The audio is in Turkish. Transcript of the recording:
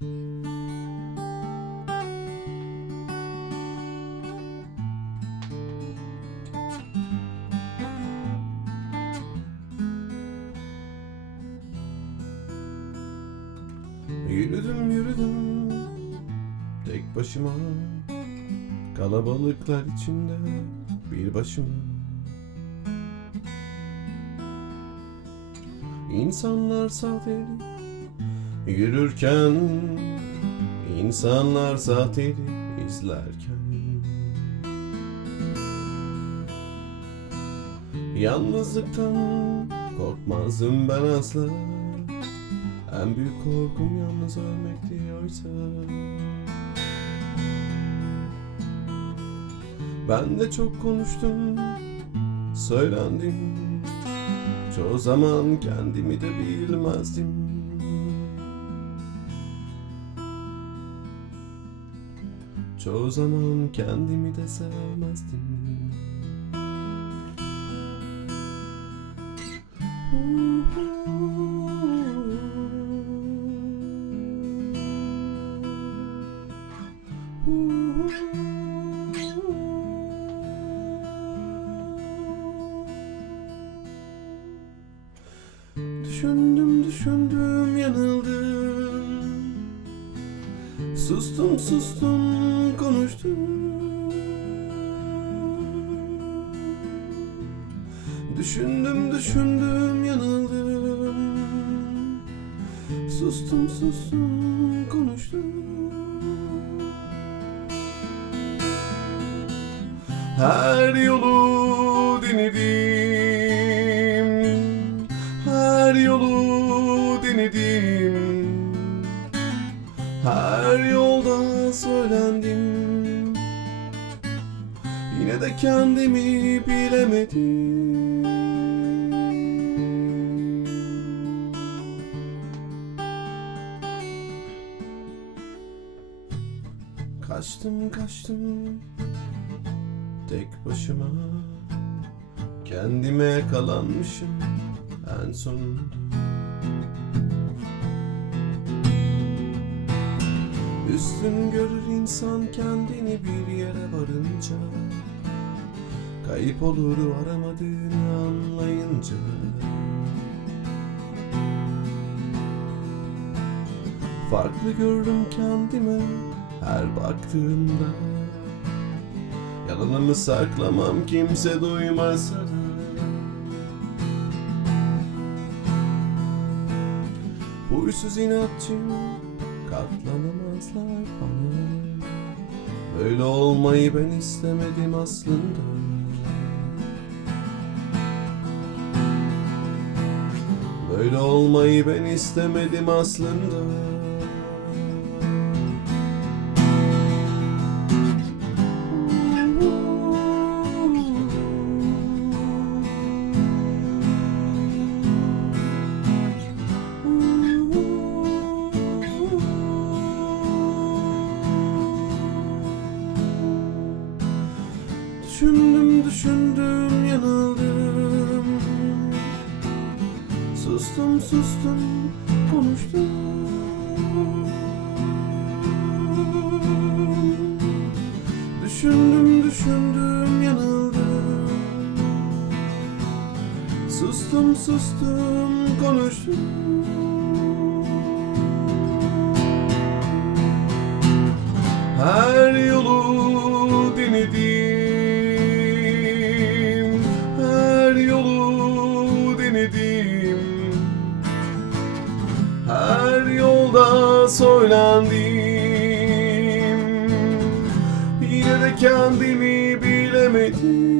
Yürüdüm yürüdüm tek başıma. Kalabalıklar içinde bir başıma İnsanlar sahteli yürürken insanlar sahteli izlerken. Yalnızlıktan korkmazdım ben asla. En büyük korkum yalnız ölmekti oysa Ben de çok konuştum Söylendim. Çoğu zaman kendimi de bilmezdim Çoğu zaman kendimi de sevmezdim. Düşündüm düşündüm yanıldım Sustum sustum konuştum. Düşündüm düşündüm yanıldım. Sustum sustum konuştum. Her yolu söylendim. Yine de kendimi bilemedim. Kaçtım kaçtım. Tek başıma. Kendime kalanmışım en sonunda Üstün görür insan kendini bir yere varınca. Kayıp olur aramadığını anlayınca. Farklı görürüm kendime her baktığımda. Yalanımı saklamam kimse duymasa da. Huysuz inatçı katlanamazlar bana. Böyle olmayı ben istemedim aslında. Böyle olmayı ben istemedim aslında Sustum sustum konuştum. Düşündüm düşündüm yanıldım. Sustum sustum konuştum söylendim Yine de kendimi bilemedim